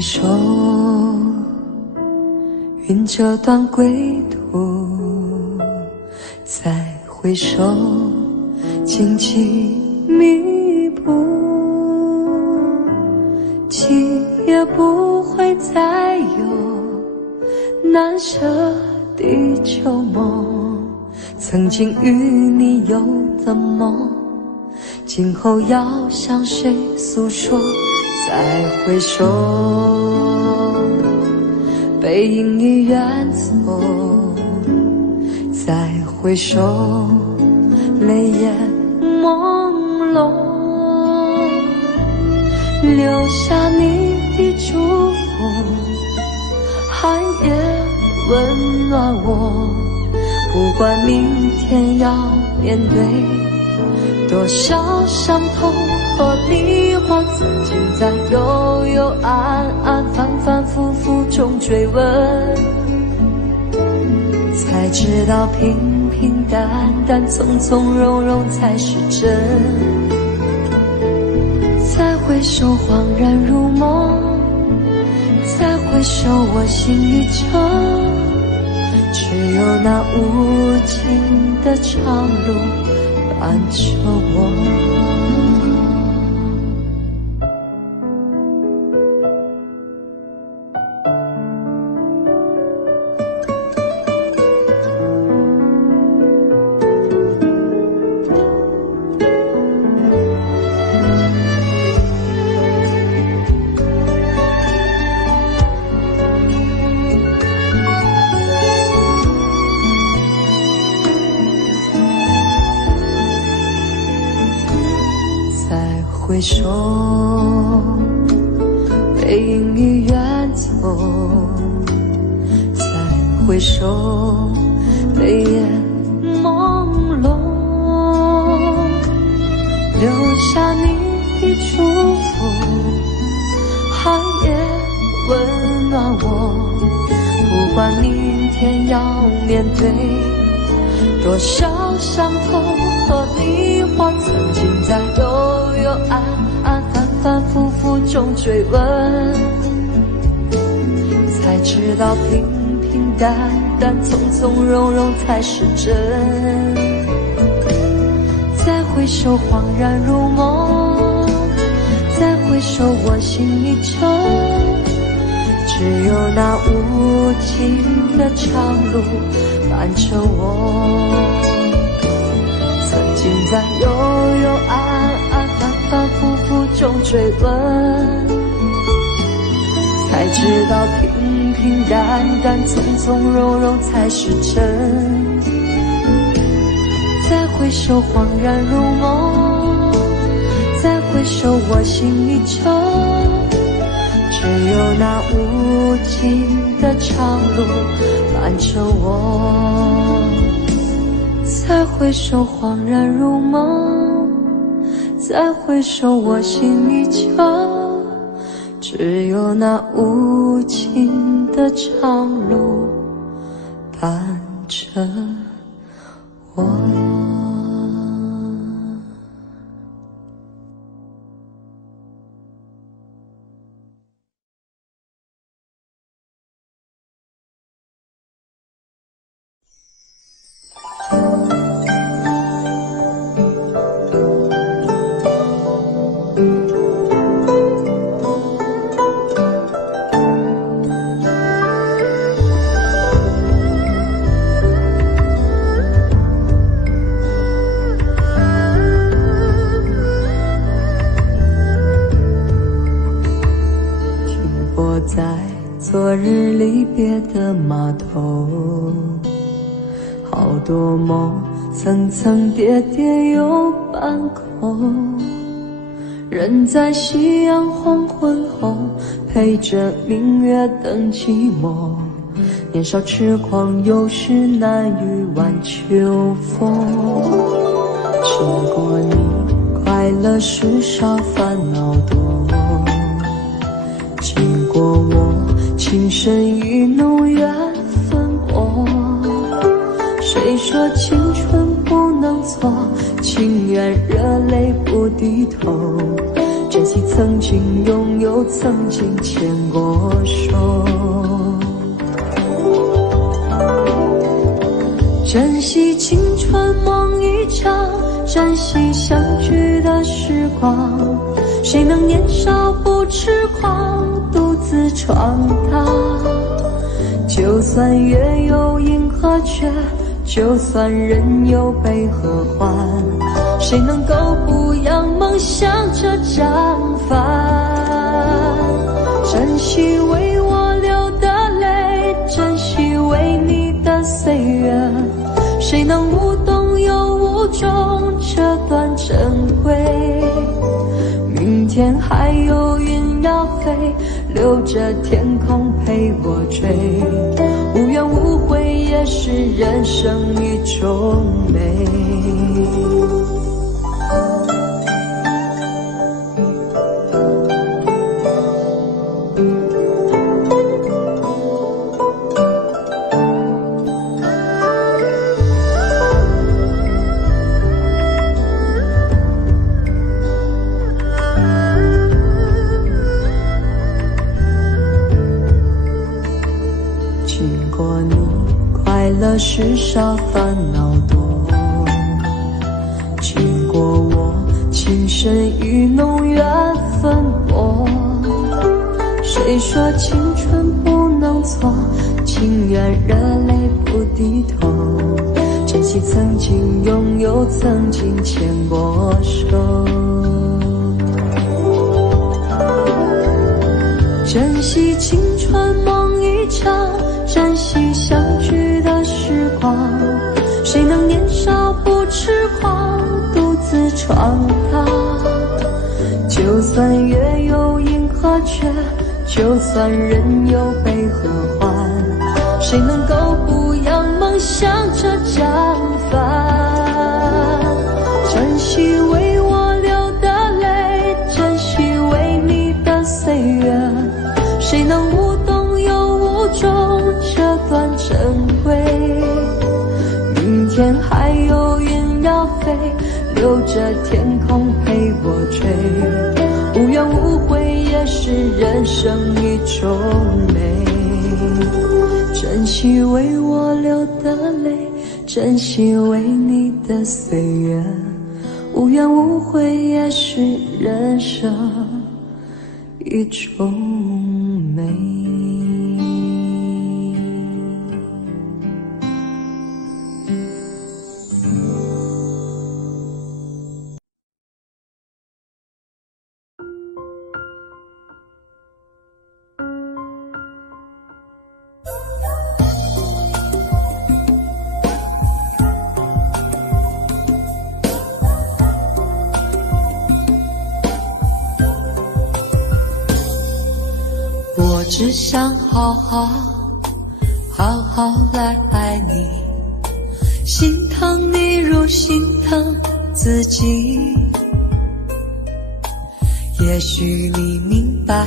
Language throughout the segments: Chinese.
回首，云遮断归途，再回首，荆棘密布，今夜不会再有难舍的旧梦，曾经与你有的梦，今后要向谁诉说？再回首，背影已远走，再回首，泪眼朦胧，留下你的祝福，寒夜温暖我，不管明天要面对多少伤痛和迷惑，曾经在幽幽暗暗反反复复中追问，才知道平平淡淡从从容容才是真。再回首恍然如梦，再回首我心已沉，只有那无尽的长路伴着我。回首，背影已远走，再回首，泪眼朦胧，留下你的祝福，寒夜温暖我，不管明天要面对多少伤痛和迷惑，曾经在幽幽暗暗反反复复中追问，才知道平平淡淡从从容容才是真。再回首恍然如梦，再回首我心已沉，只有那无尽的长路伴着我。曾经在幽幽暗暗反反复复中追问，才知道平平淡淡从从容容才是真。再回首恍然如梦，再回首我心已沉，只有那无尽的长路伴着我。再回首恍然如梦，再回首我心已沉，只有那无尽的长路伴着我。昨日离别的码头，好多梦层层叠叠又半空，人在夕阳黄昏后，陪着明月等寂寞，年少痴狂有时难御晚秋风。经过你快乐时少烦恼多，经过我情深意浓缘分薄，谁说青春不能错，情愿热泪不低头，这珍惜曾经拥有，曾经牵过手。珍惜青春梦一场，珍惜相聚的时光。谁能年少不痴狂，独自闯荡？就算月有阴和缺，就算人有悲和欢，谁能够不让梦想着绽放？珍惜为我流的泪，珍惜为你的岁月，谁能无动又无衷这段珍贵？明天还有云要飞，留着天空陪我追。无怨无悔也是人生一种美。世上烦恼多，经过我情深意浓缘分薄。谁说青春不能错，情愿热泪不低头。珍惜曾经拥有，曾经牵过手。珍惜青春梦一场，珍惜相聚的时光。谁能年少不痴狂，独自闯荡？就算月有阴和缺，就算人有悲和欢，谁能够不让梦想着绽放？珍惜为我流的泪，珍惜为你的岁月，谁能无动又无衷这段珍贵？明天还有云要飞，留着天空陪我追。无怨无悔也是人生一种美。珍惜为我流的泪，珍惜为你的岁月。无怨无悔也是人生一种美。我只想好好来爱你，心疼你如心疼自己。也许你明白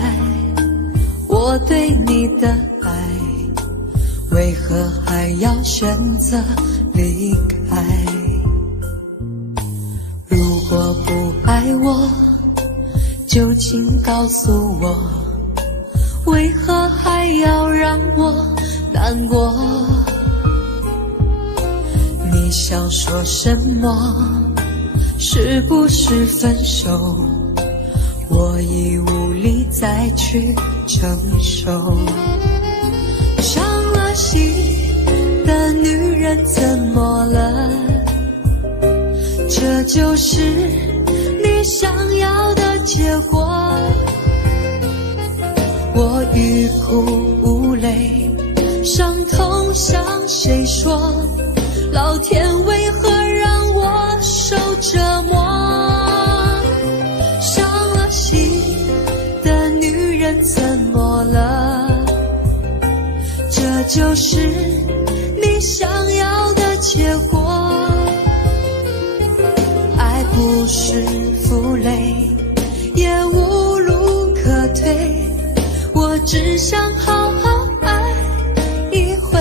我对你的爱，为何还要选择离开？如果不爱我，就请告诉我，为何还要让我难过？你想说什么？是不是分手？我已无力再去承受。伤了心的女人怎么了？这就是你想要的结果。我欲哭无泪，伤痛向谁说？老天为何让我受折磨？伤了心的女人怎么了？这就是你想要的结果。爱不是负累，也无路可退，我只想好好爱一回，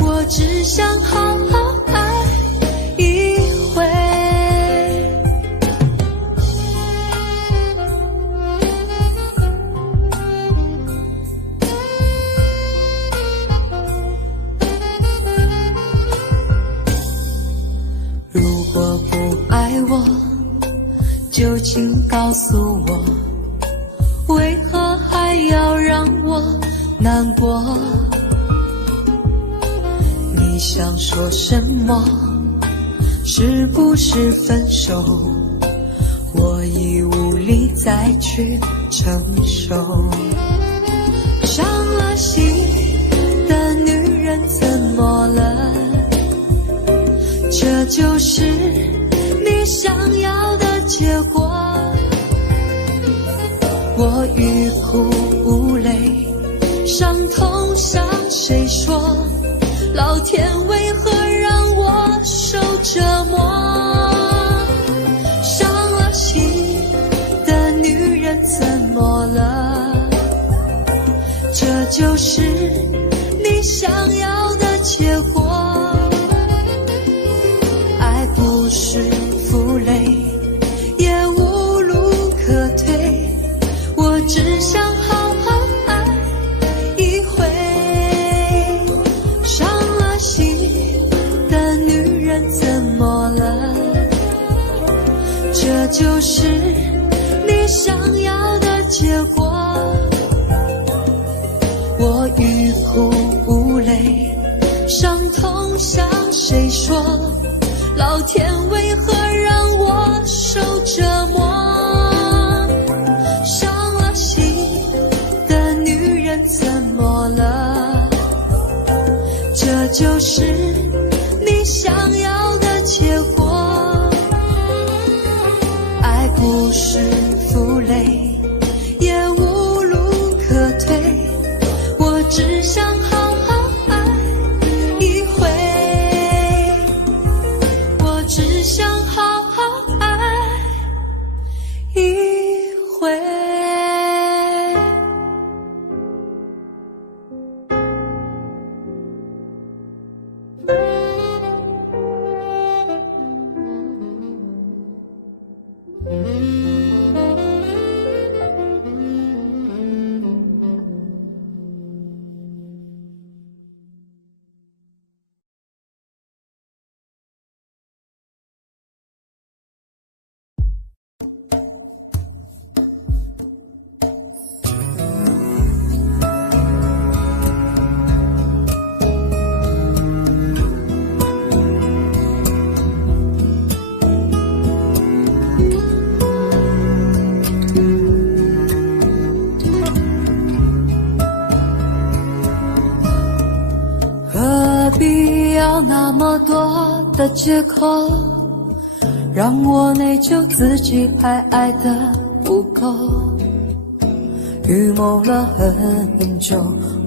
我只想好好爱一回。请告诉我，为何还要让我难过？你想说什么？是不是分手？我已无力再去承受。伤了心的女人怎么了？这就是你想要的结果。我欲哭无泪，伤痛向谁说？老天为何让我受折磨？伤了心的女人怎么了？这就是你想要的结果。爱不是负累，也无路可退，我只想好好爱一回。伤了心的女人怎么了？这就是你想要的结果。我欲哭无泪，伤痛向谁说？老天为何让我受折磨？伤了心的女人怎么了？这就是你想要的结果。爱不是负累，也无路可退，我只想好好爱一回。我只想好好爱一回。那么多的借口，让我内疚自己还爱得不够。预谋了很久，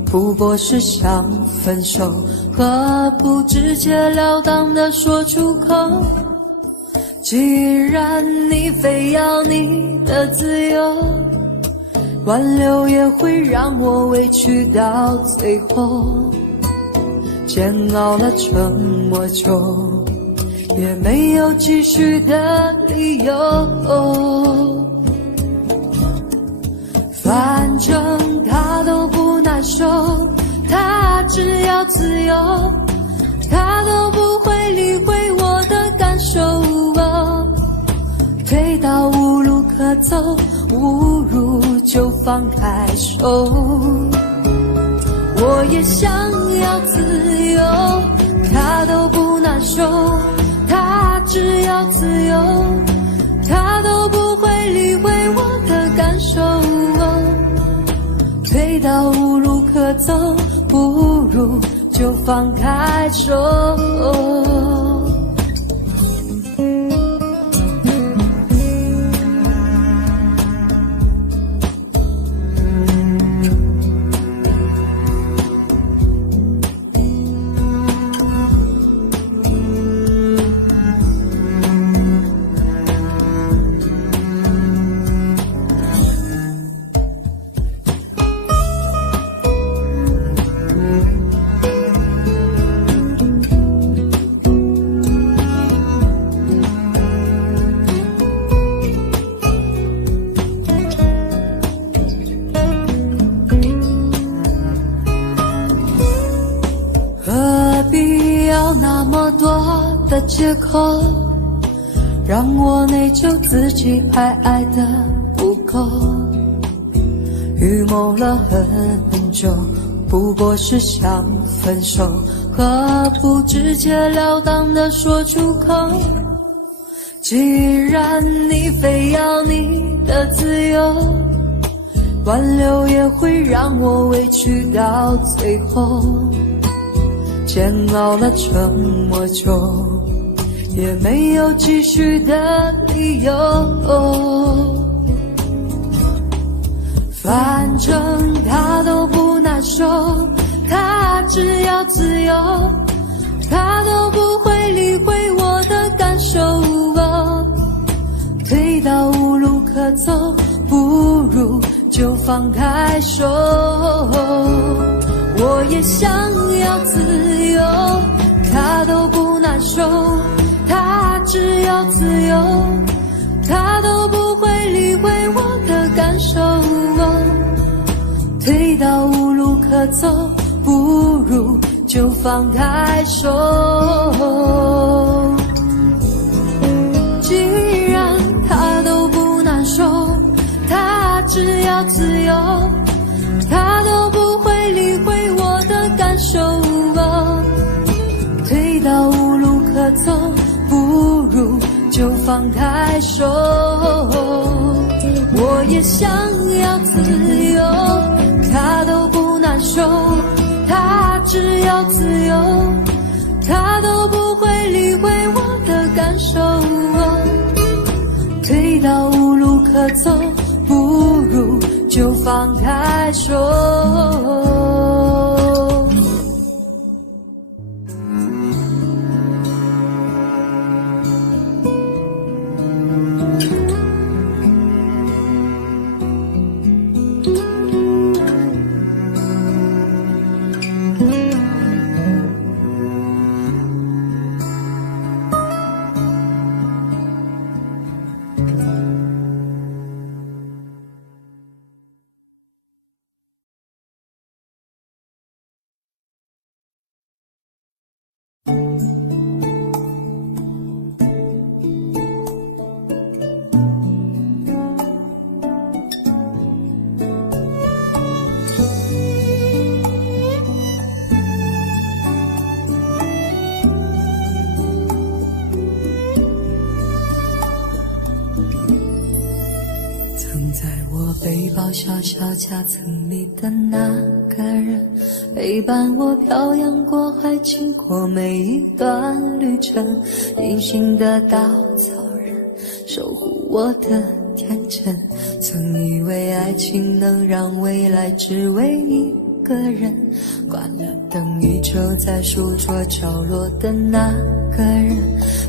不过是想分手，何不直截了当的说出口？既然你非要你的自由，挽留也会让我委屈到最后。煎熬了这么久，也没有继续的理由。反正他都不难受，他只要自由，他都不会理会我的感受。退到无路可走，无如就放开手。我也想要自由，他都不难受，他只要自由，他都不会理会我的感受。退到无路可走，不如就放开手。那么多的借口，让我内疚自己爱的不够。预谋了很久，不过是想分手，何不直截了当的说出口？既然你非要你的自由，挽留也会让我委屈到最后。煎熬了这么久，也没有继续的理由。反正他都不难受，他只要自由，他都不会理会我的感受。退到无路可走，不如就放开手。我也想要自由，他都不难受，他只要自由，他都不会理会我的感受。退到无路可走，不如就放开手。既然他都不难受，他只要自由，他都不会理会我的感受。退到无路可走，不如就放开手。我也想要自由，他都不难受，他只要自由，他都不会理会我的感受。退到无路可走，不如就放开手。背包小小夹层里的那个人，陪伴我漂洋过海，经过每一段旅程。隐形的稻草人，守护我的天真。曾以为爱情能让未来只为一个人，关了灯依旧在书桌角落的那个人，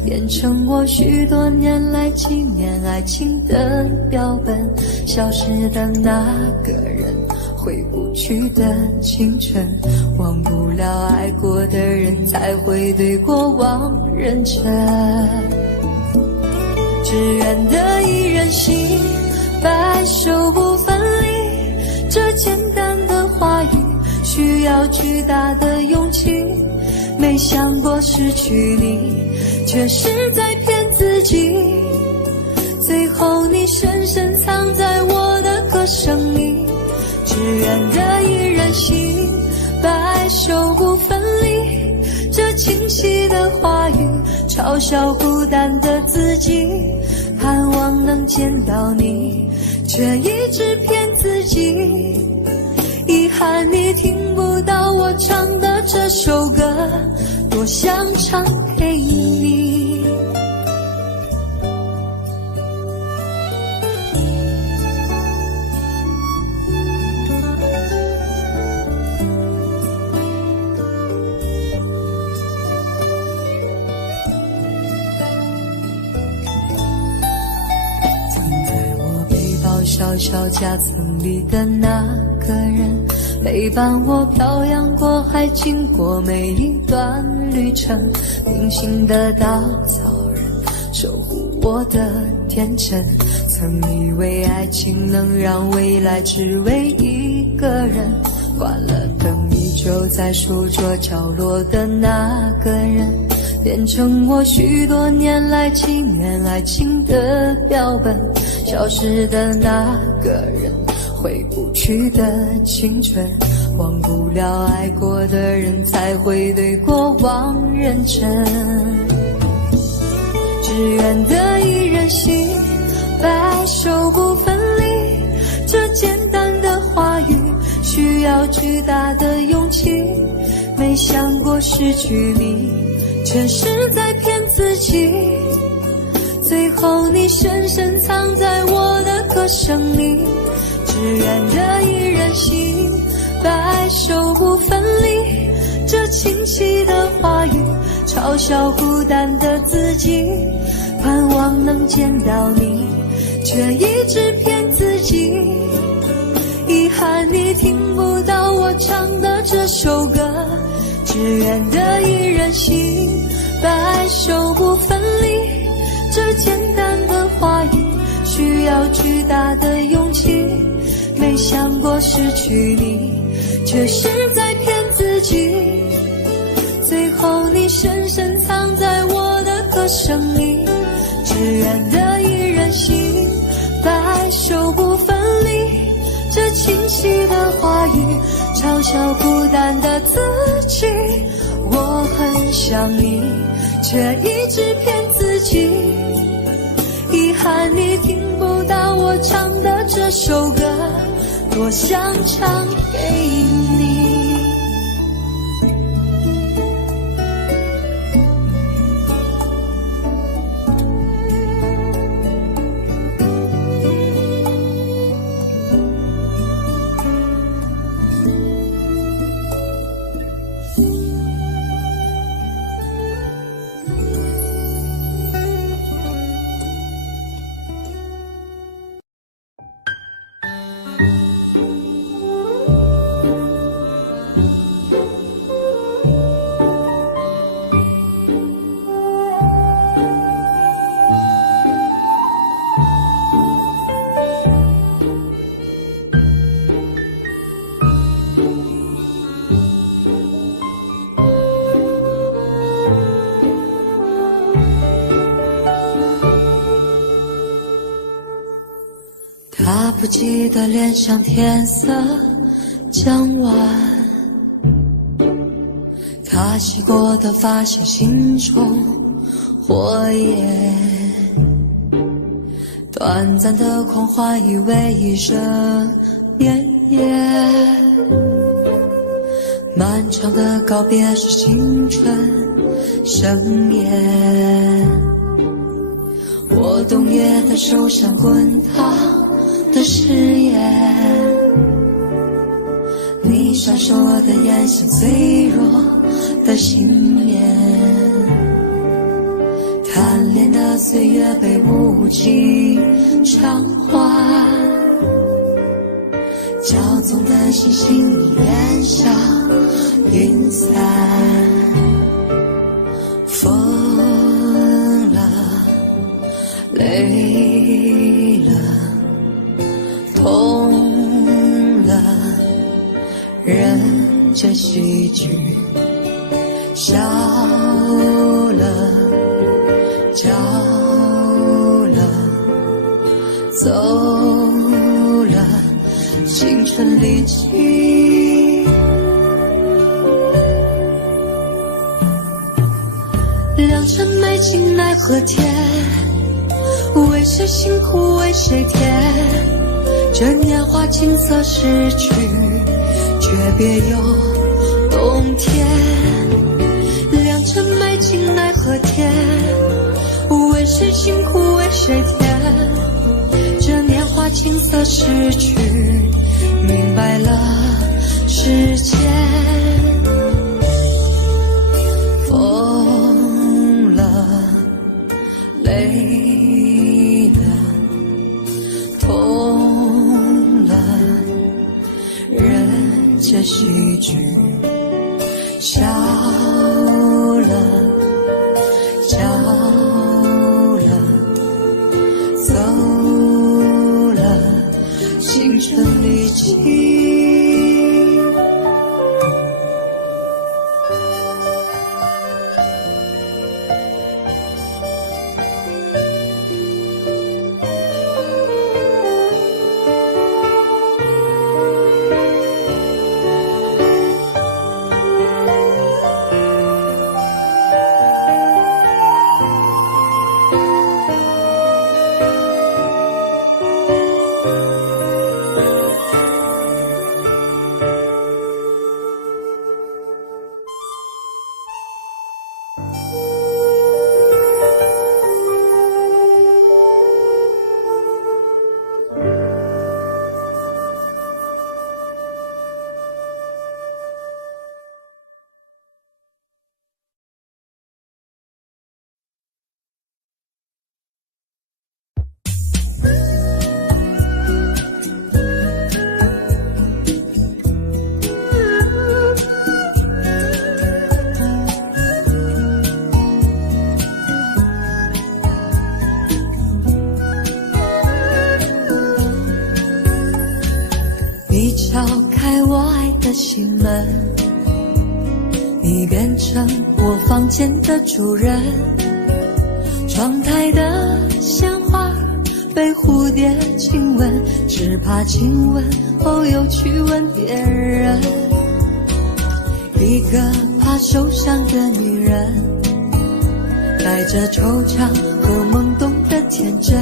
变成我许多年来纪念爱情的标本。消失的那个人，回不去的青春，忘不了爱过的人，才会对过往认真。只愿得一人心，白首不分离。这简单的话语，需要巨大的勇气。没想过失去你，却是在骗自己。最后你深深藏在我的歌声里。只愿得一人心，白首不分离。这清晰的话语，嘲笑孤单的自己。盼望能见到你，却一直骗自己。遗憾你听不到我唱的这首歌，多想唱给你。小小夹层里的那个人，陪伴我漂洋过海，经过每一段旅程。隐形的稻草人，守护我的天真。曾以为爱情能让未来只为一个人，关了灯依旧在书桌角落的那个人，变成我许多年来情愿爱情的标本，消失的那个人，回不去的青春，忘不了爱过的人，才会对过往认真。只愿得一人心，白首不分离，这简单的话语需要巨大的勇气，没想过失去你，却是在骗自己，最后你深深藏在我的歌声里。只愿得一人心，白首不分离，这清晰的话语嘲笑孤单的自己，盼望能见到你，却一直骗自己。遗憾你听不到我唱的这首歌，只愿得一人心，白首不分离，这简单的话语需要巨大的勇气，没想过失去你，却是在骗自己，最后你深深藏在我的歌声里。只愿得一人心，白首不分离，这清晰的话语嘲笑孤单的自己。我很想你，却一直骗自己，遗憾你听不到我唱的这首歌，多想唱给你。他不记得脸上天色将晚，他洗过的发现心中火焰，短暂的狂欢以为一生绵延，漫长的告别是青春盛宴，我冬夜的手上滚烫的誓言，你闪烁的眼像脆弱的信念，贪恋的岁月被无情偿还，骄纵的心情你烟消云散，疯了，累了，痛了，忍着喜剧，笑了，叫了，走了，青春离去。良辰美景奈何天，为谁辛苦为谁甜，这年华景色逝去，却别有冬天。良辰美景奈何天，为谁辛苦为谁甜，这年华景色逝去，明白了世间。疯了，累了，痛了，忍着喜剧，笑了，叫了，走了，青春离去。心门，你变成我房间的主人。窗台的鲜花被蝴蝶亲吻，只怕亲吻后又去吻别人。一个怕受伤的女人，带着惆怅和懵懂的天真。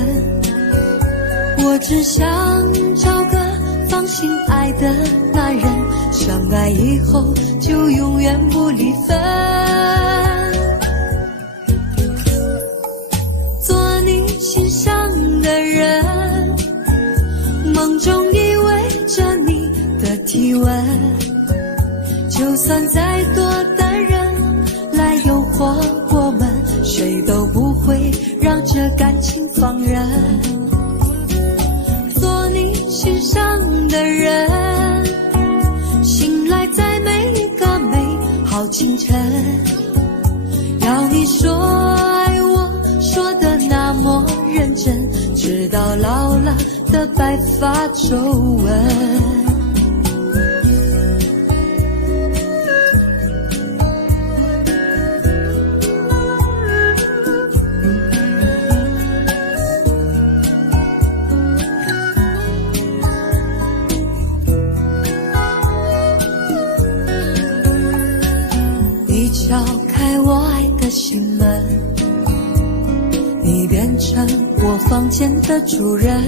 我只想找个放心爱的男人，相爱以后就永远不离分。做你心上的人，梦中依偎着你的体温，就算再多的人来诱惑我们，谁都不会让这感情放任。做你心上的人，醒来在每一个美好清晨，要你说爱我，说得那么认真，直到老了的白发皱纹。敲开我爱的心门，你变成我房间的主人。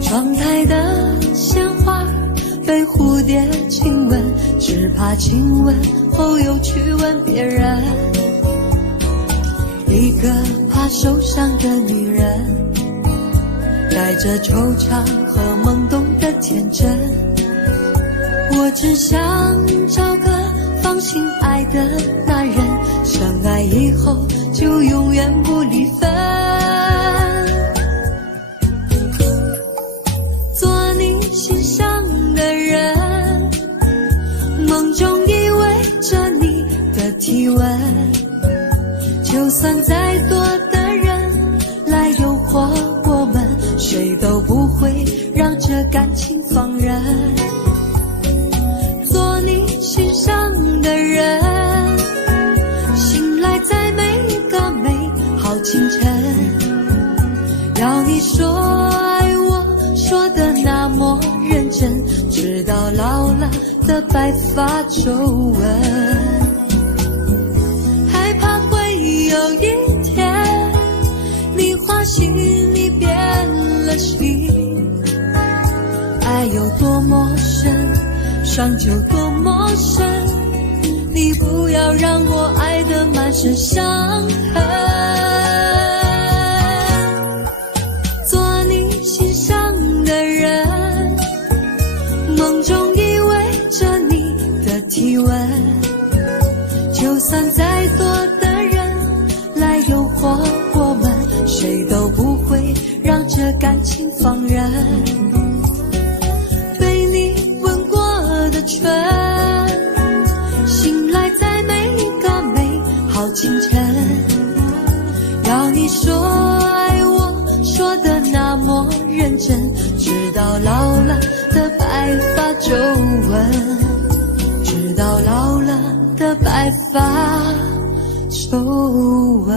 窗台的鲜花被蝴蝶亲吻，只怕亲吻后又去吻别人。一个怕受伤的女人，带着惆怅和懵懂的天真。我只想找个放心爱的男人，相爱以后就永远不离分。做你心上的人，梦中依偎着你的体温，就算再多的人来诱惑我们，谁都不会让这感情放任。做你心上的人，醒来在每一个美好清晨，要你说爱我，说得那么认真，直到老了的白发皱纹。害怕会有一天，你花心，你变了心，爱有多么深，伤就多么深，你不要让我爱得满身伤痕。做你心上的人，梦中依偎着你的体温，就算再多的人来诱惑我们，谁都不会让这感情放任。春，醒来在每一个美好清晨，要你说爱我，说得那么认真，直到老了的白发皱纹，直到老了的白发皱纹。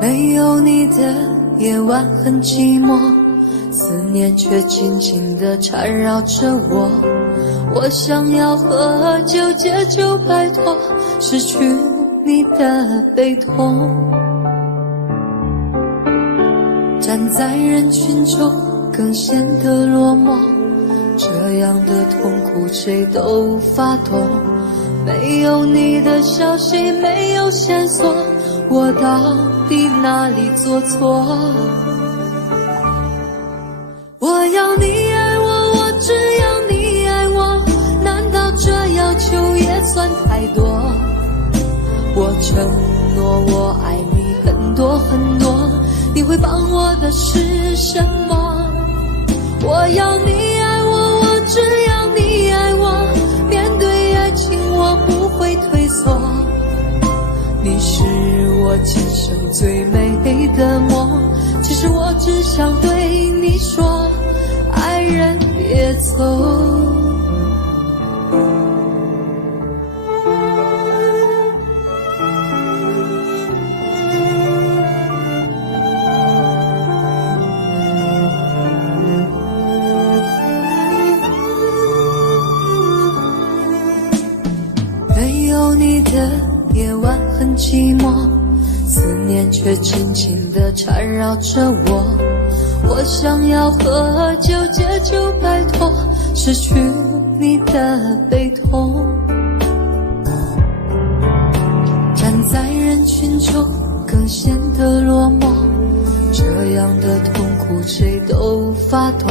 没有你的夜晚很寂寞，思念却紧紧地缠绕着我。我想要喝酒解救摆脱失去你的悲痛，站在人群中更显得落寞。这样的痛苦谁都发懂，没有你的消息，没有线索，我到底哪里做错？我要你爱我，我只要你爱我，难道这要求也算太多？我承诺我爱你很多很多，你会帮我的是什么？我要你爱我，我只要你爱我，面对爱情我不会退缩。你是我今生最美的梦，其实我只想对你说，爱人别走。你的夜晚很寂寞，思念却紧紧地缠绕着我。我想要喝酒解救摆脱失去你的悲痛。站在人群中更显得落寞，这样的痛苦谁都发懂。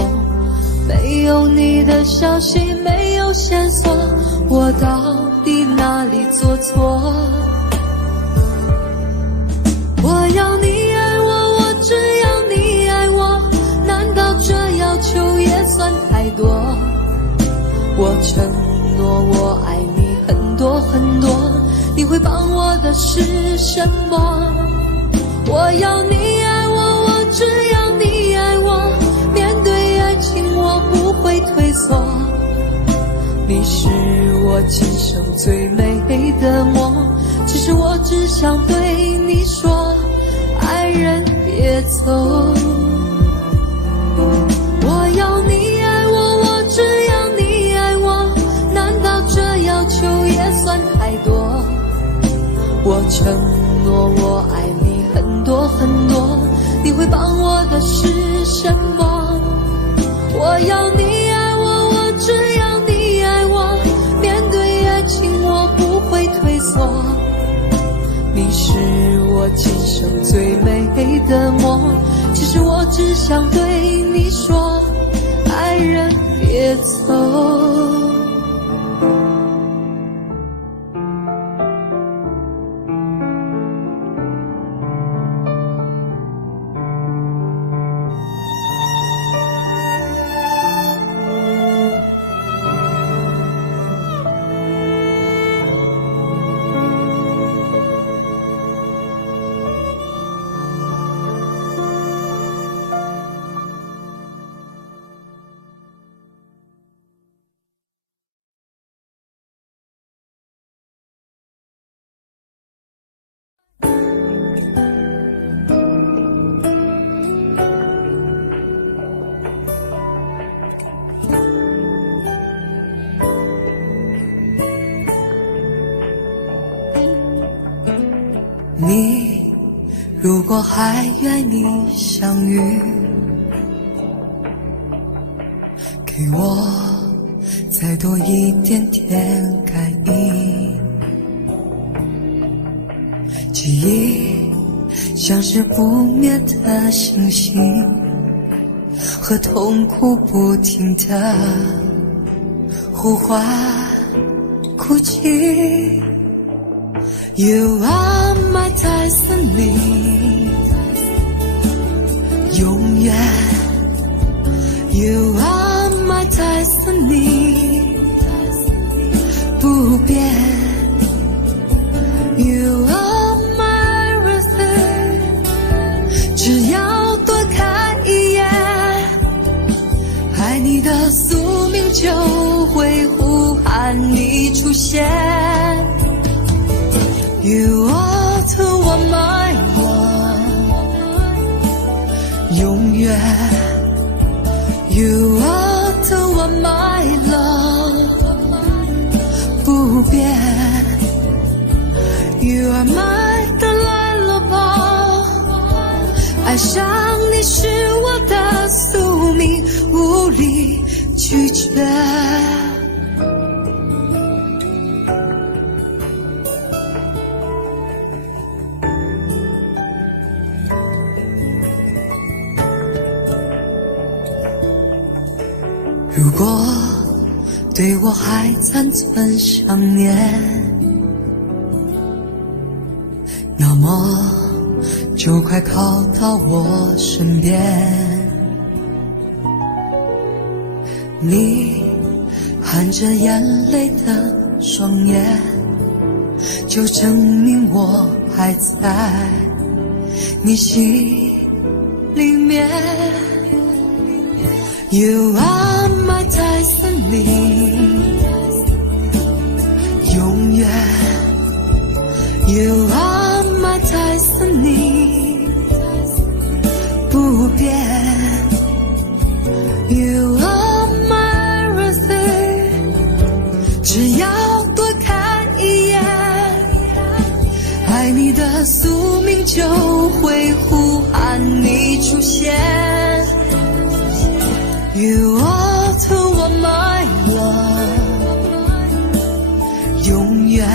没有你的消息，没有线索，我到底哪里做错？我要你爱我，我只要你爱我，难道这要求也算太多？我承诺我爱你很多很多，你会帮我的是什么？我要你爱我，我只要你爱我，面对爱情我不会退缩。你是我今生最美的梦，其实我只想对你说，爱人别走。我要你爱我，我只要你爱我，难道这要求也算太多？我承诺我爱你很多很多，你会帮我的是什么？我要你爱我，我只要你爱我，面对爱情我不会退缩。你是我今生最美的梦，其实我只想对你说，爱人别走。你如果还愿意相遇，给我再多一点点感应。记忆像是不灭的星星，和痛苦不停的呼唤哭泣。You are my destiny， 永远 You are my destiny， 不变 You are my everything， 只要多看一眼，爱你的宿命就会呼喊你出现。You are the one my love， 永远 You are the one my love， 不变 You are my lullaby， 爱上你是我的宿命，无力拒绝。如果对我还残存想念，那么就快靠到我身边。你含着眼泪的双眼，就证明我还在你心里面。You are my destiny， 永远。You are my destiny， 不变。You are my everything， 只要多看一眼，爱你的宿命就会呼喊你出现。You are to all my love， 永远。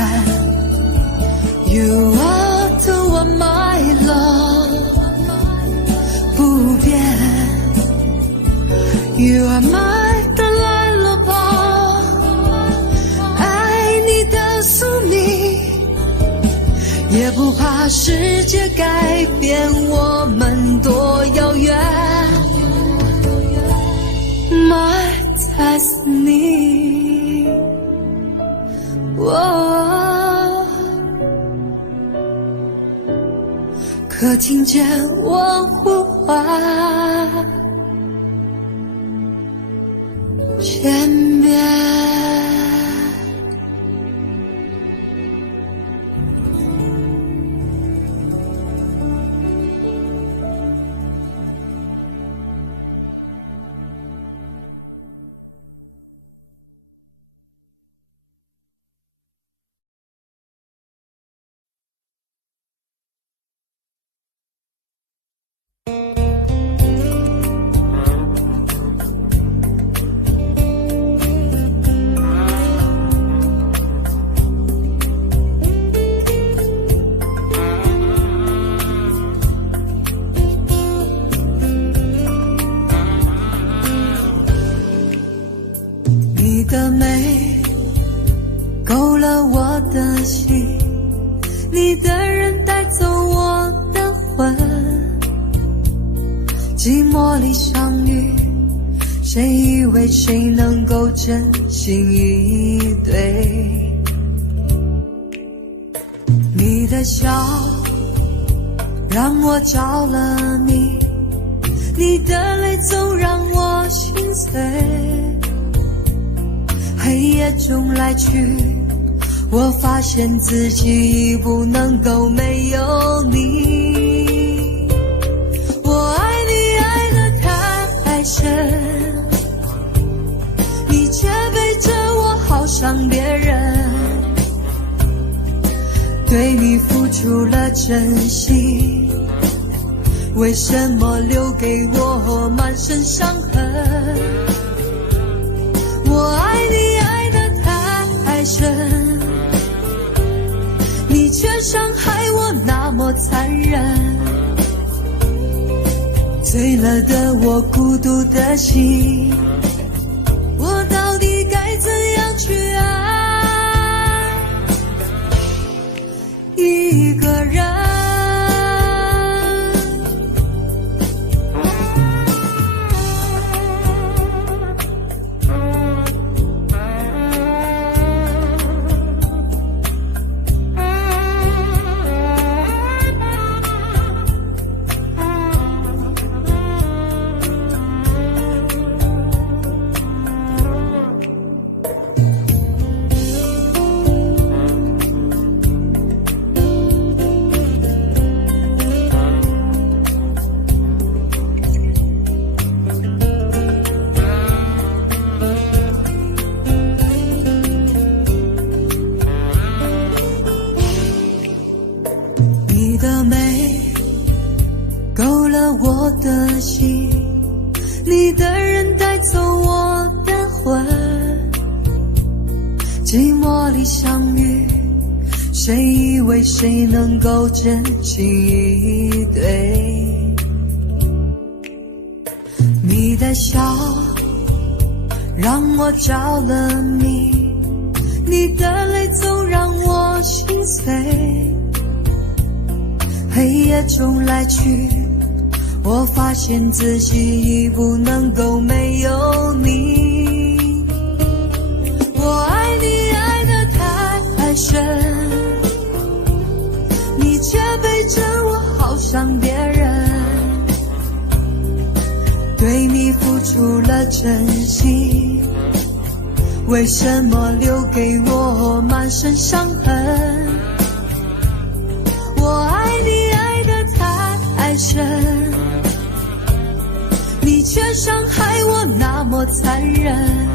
You are to all my love， 不变。You are my lullaby， 爱你的宿命，也不怕世界改变我们多遥远。My destiny， 可听见我呼唤见面。你的美勾了我的心，你的人带走我的魂。寂寞里相遇，谁以为谁能够真心以对？你的笑让我着了迷，你的泪总让我心碎。黑夜中来去，我发现自己已不能够没有你。我爱你爱得太深，你却背着我好伤别人。对你付出了真心，为什么留给我满身伤痕？我爱你爱得太深，你却伤害我那么残忍。醉了的我，孤独的心，我到底该怎样去爱一个人？寂寞里相遇，谁以为谁能够真心以对？你的笑让我着了迷，你的泪总让我心碎。黑夜中来去，我发现自己已不能够没有你。我爱你爱得太深，你却背着我好像别人，对你付出了真心，为什么留给我满身伤痕？我爱你爱得太深，你却伤害我那么残忍。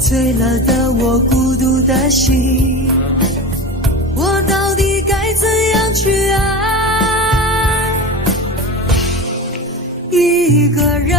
醉了的我，孤独的心，我到底该怎样去爱一个人？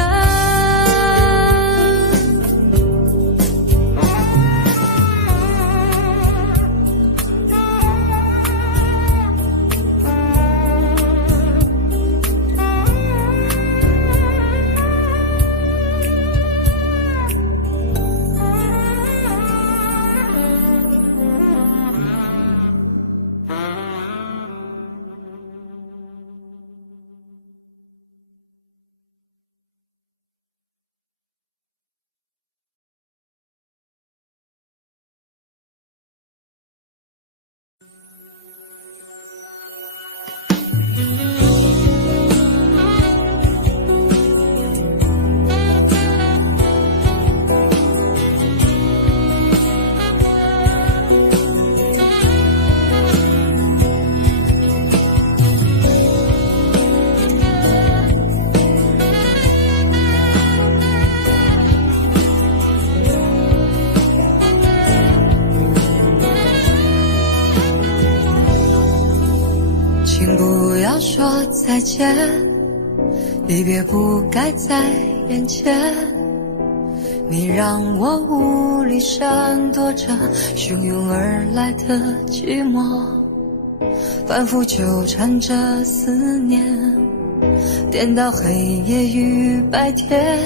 说再见，离别不该在眼前，你让我无力闪躲着汹涌而来的寂寞，反复纠缠着思念，颠倒黑夜与白天。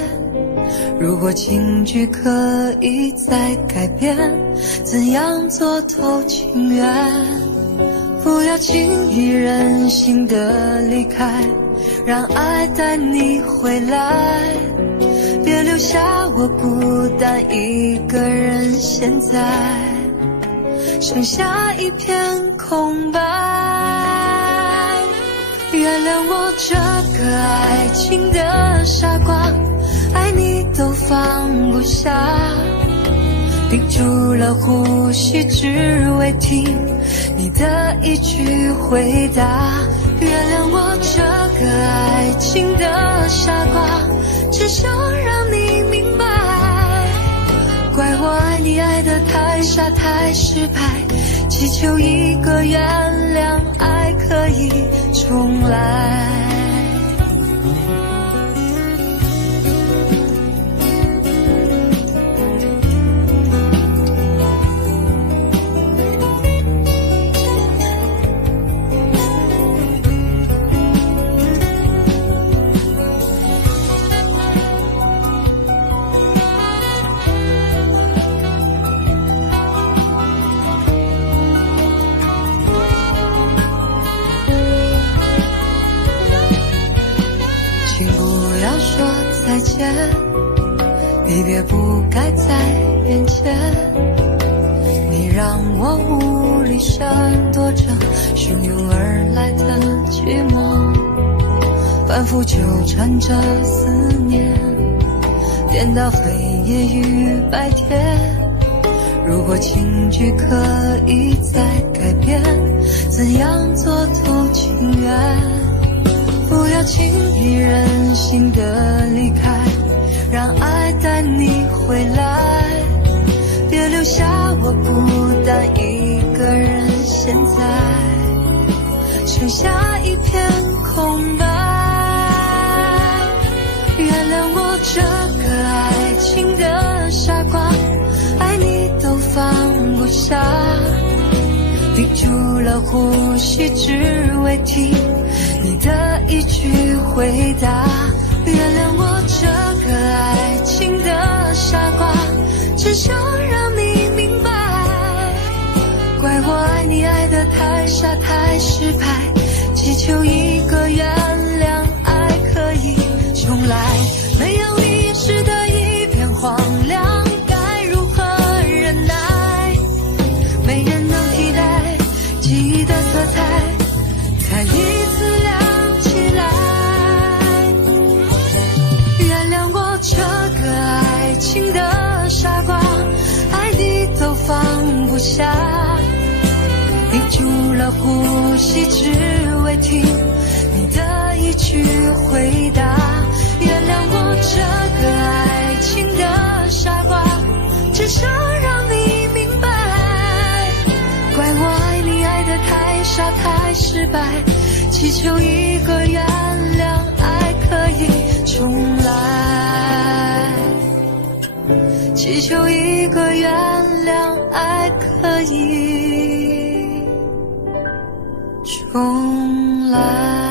如果情局可以再改变，怎样做都情愿。不要轻易任性的离开，让爱带你回来，别留下我孤单一个人。现在剩下一片空白，原谅我这个爱情的傻瓜，爱你都放不下，屏住了呼吸只为听你的一句回答。原谅我这个爱情的傻瓜，只想让你明白，怪我爱你爱得太傻太失败，祈求一个原谅，爱可以重来。再见，离别不该在眼前，你让我无力闪躲着汹涌而来的寂寞，反复纠缠着思念，颠倒黑夜与白天。如果情局可以再改变，怎样做都情愿。不要轻易任性的离开，让爱带你回来，别留下我孤单一个人。现在剩下一片空白，原谅我这个爱情的傻瓜，爱你屏住了呼吸，只为听你的一句回答。原谅我这个爱情的傻瓜，只想让你明白，怪我爱你爱得太傻太失败，祈求一个原谅，爱可以重来。没有你时的一片荒凉，该如何忍耐？没人能替代记忆的色彩，再一次亮起来。原谅我这个爱情的傻瓜，爱你都放不下，屏住了呼吸，只为听你的一句回答。原谅我这个爱情的傻瓜，只想让你明白，怪我爱你爱得太傻太失败，祈求一个原谅，爱可以重来。祈求一个原谅，爱可以重来。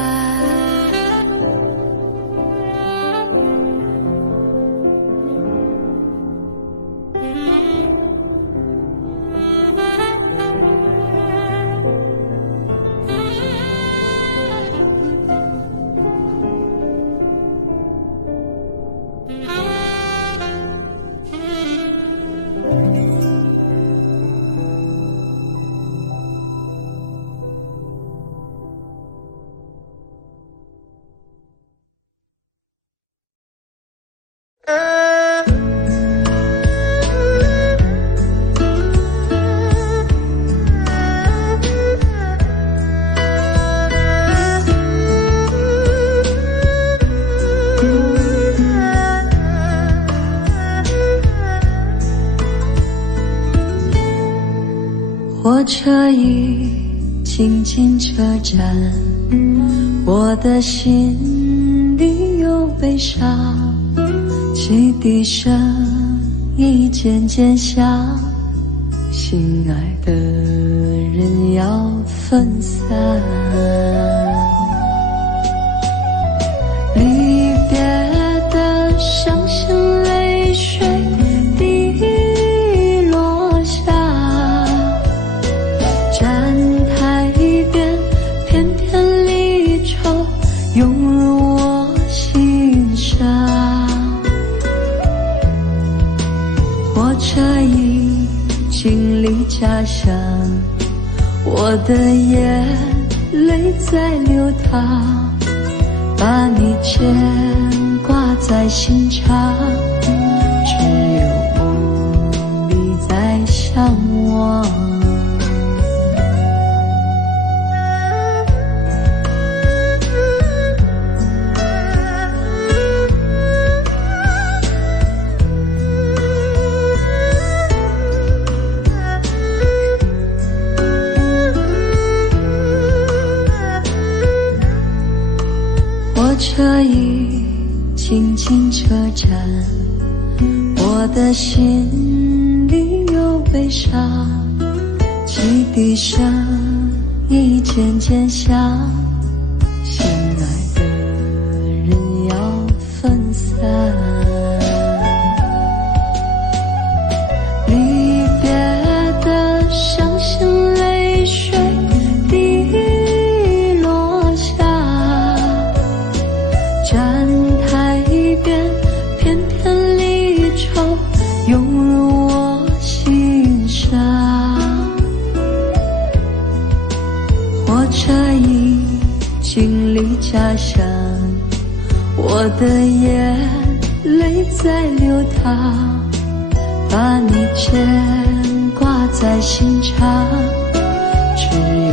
火车已经进车站，我的心里有悲伤，汽笛声已渐渐响，心爱的人要分散。离别的伤心泪水滴落下，站台边片片离愁涌入我心上。火车已经离家乡，我的眼泪在流淌，把你牵挂在心上，只有梦里在向往。火车已经进车站，我的心里有悲伤，汽笛声已渐渐响，心爱的人要分散。离别的伤心泪水滴落下，站台边片片离愁涌入我心上。火车已经离家乡，我的眼泪在流淌，把你牵挂在心上，只有